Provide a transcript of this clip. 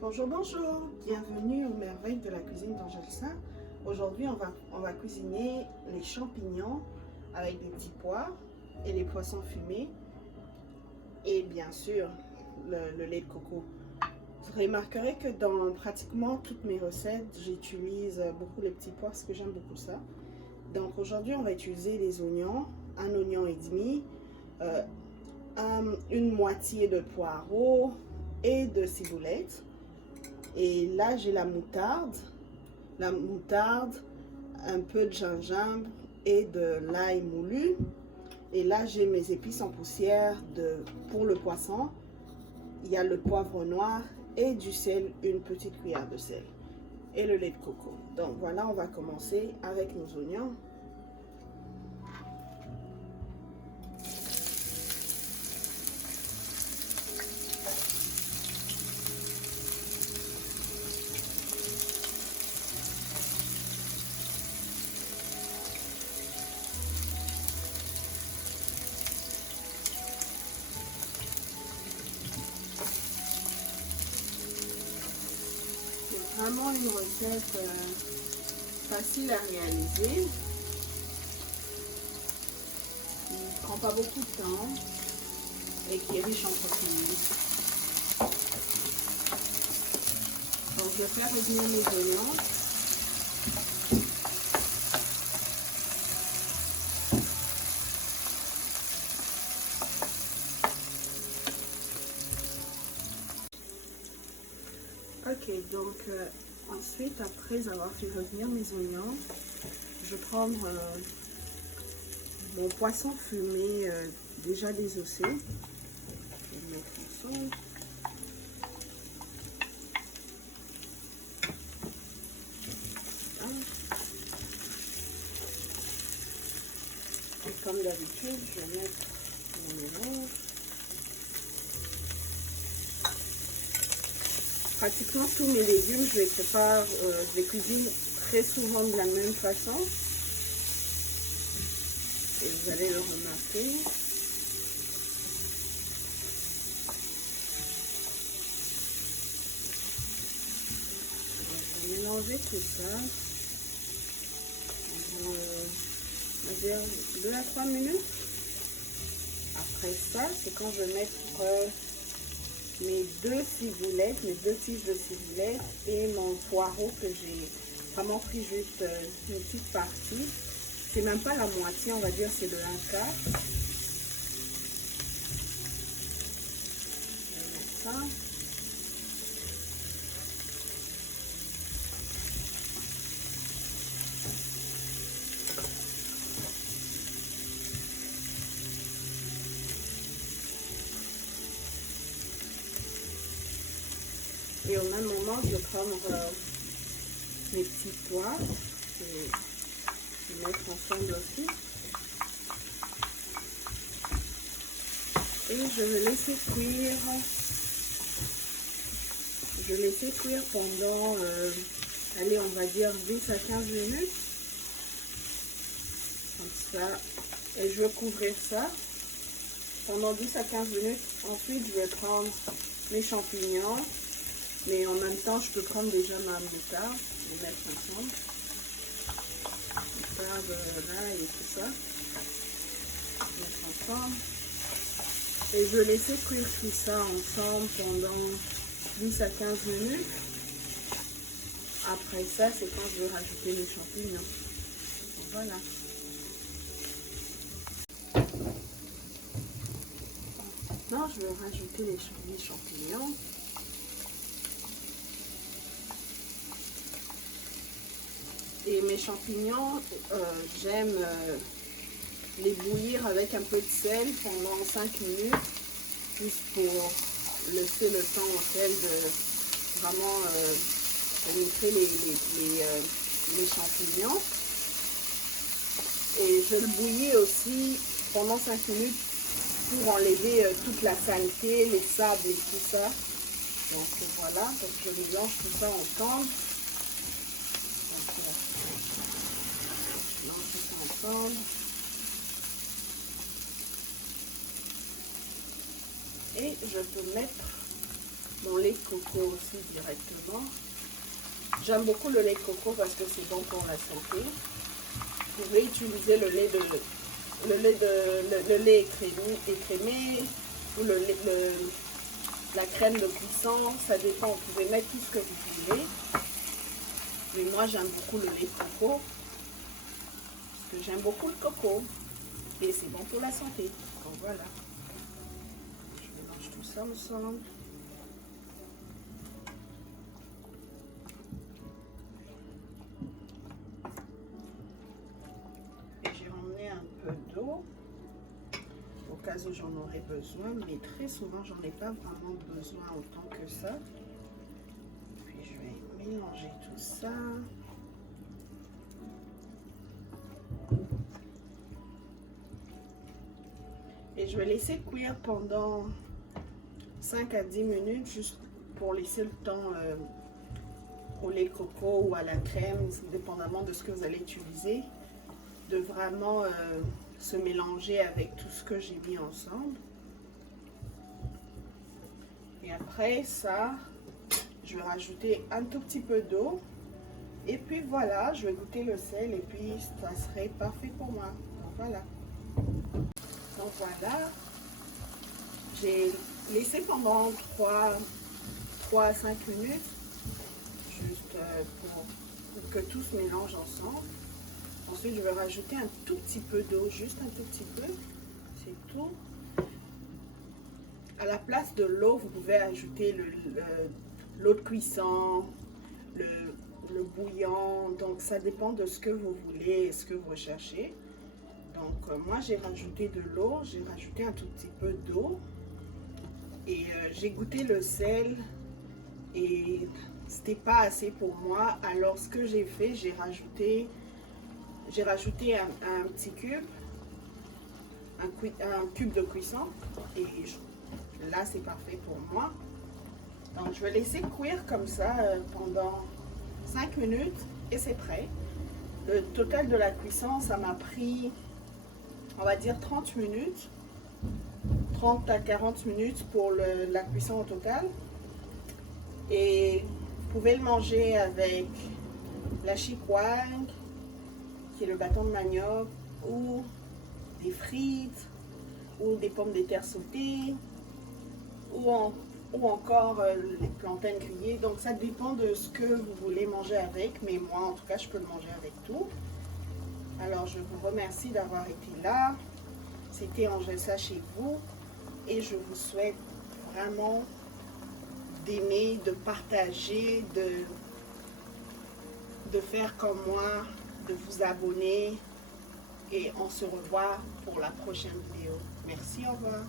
Bonjour, bonjour, bienvenue aux merveilles de la cuisine d'Angèle. Aujourd'hui, on va cuisiner les champignons avec des petits pois et les poissons fumés et bien sûr le lait de coco. Vous remarquerez que dans pratiquement toutes mes recettes, j'utilise beaucoup les petits pois parce que j'aime beaucoup ça. Donc aujourd'hui, on va utiliser les oignons, un oignon et demi, une moitié de poireau et de ciboulette. Et là, j'ai la moutarde, un peu de gingembre et de l'ail moulu. Et là, j'ai mes épices en poussière pour le poisson. Il y a le poivre noir et du sel, une petite cuillère de sel. Et le lait de coco. Donc voilà, on va commencer avec nos oignons. C'est vraiment une recette facile à réaliser. Qui ne prend pas beaucoup de temps et qui est riche en protéines. Donc je vais faire revenir mes oignons. Ok, donc ensuite, après avoir fait revenir mes oignons, je vais prendre mon poisson fumé déjà désossé. Je vais le mettre ensemble. Et comme d'habitude, je vais mettre mon mélange. Pratiquement tous mes légumes, je les cuisine très souvent de la même façon. Et vous allez le remarquer. Je vais mélanger tout ça. On va dire 2 à 3 minutes. Après ça, c'est quand je vais mettre mes deux ciboulettes, mes 2 tiges de ciboulette et mon poireau que j'ai vraiment pris juste une petite partie. C'est même pas la moitié, on va dire, c'est de 1/4. Je vais mettre ça. Et au même moment, je vais prendre mes petits pois et les mettre ensemble aussi. Et je vais laisser cuire. Je vais laisser cuire pendant, allez, on va dire 10 à 15 minutes. Comme ça. Et je vais couvrir ça pendant 10 à 15 minutes. Ensuite, je vais prendre mes champignons. Mais en même temps, je peux prendre déjà ma moutarde, les mettre ensemble. Moutarde, là et tout ça. Mettre ensemble. Et je vais laisser cuire tout ça ensemble pendant 10 à 15 minutes. Après ça, c'est quand je vais rajouter les champignons. Voilà. Maintenant, je vais rajouter les champignons. Et mes champignons, j'aime les bouillir avec un peu de sel pendant 5 minutes, juste pour laisser le temps au sel de vraiment pénétrer les champignons. Et je le bouillis aussi pendant 5 minutes pour enlever toute la saleté, les sables et tout ça. Donc voilà, donc je mélange tout ça ensemble. Ensemble. Et je peux mettre mon lait lait de coco aussi directement. J'aime beaucoup le lait de coco parce que c'est bon pour la santé. Vous pouvez utiliser le lait écrémé ou la crème de cuisson, ça dépend, vous pouvez mettre tout ce que vous voulez. Mais moi j'aime beaucoup le lait de coco parce que j'aime beaucoup le coco et c'est bon pour la santé. Donc voilà, je mélange tout ça ensemble. Et j'ai ramené un peu d'eau au cas où j'en aurais besoin, mais très souvent j'en ai pas vraiment besoin autant que ça. Puis je vais mélanger tout ça. Et je vais laisser cuire pendant 5 à 10 minutes, juste pour laisser le temps au lait de coco ou à la crème, dépendamment de ce que vous allez utiliser, de vraiment se mélanger avec tout ce que j'ai mis ensemble. Et après ça, je vais rajouter un tout petit peu d'eau. Et puis voilà, je vais goûter le sel et puis ça serait parfait pour moi. Donc voilà. Donc voilà, j'ai laissé pendant 3 à 5 minutes, juste pour que tout se mélange ensemble. Ensuite, je vais rajouter un tout petit peu d'eau, juste un tout petit peu, c'est tout. À la place de l'eau, vous pouvez ajouter l'eau de cuisson, le bouillon, donc ça dépend de ce que vous voulez et ce que vous recherchez. Donc moi j'ai rajouté de l'eau, j'ai rajouté un tout petit peu d'eau et j'ai goûté le sel et c'était pas assez pour moi. Alors ce que j'ai fait, j'ai rajouté un petit cube, un cube de cuisson et là c'est parfait pour moi. Donc je vais laisser cuire comme ça pendant 5 minutes et c'est prêt. Le total de la cuisson, ça m'a pris, on va dire 30 minutes, 30 à 40 minutes pour la cuisson au total. Et vous pouvez le manger avec la chikwang, qui est le bâton de manioc, ou des frites, ou des pommes de terre sautées, ou encore les plantains grillés. Donc ça dépend de ce que vous voulez manger avec, mais moi en tout cas je peux le manger avec tout. Alors je vous remercie d'avoir été là. C'était Angelsa chez vous et je vous souhaite vraiment d'aimer, de partager, de faire comme moi, de vous abonner et on se revoit pour la prochaine vidéo. Merci, au revoir.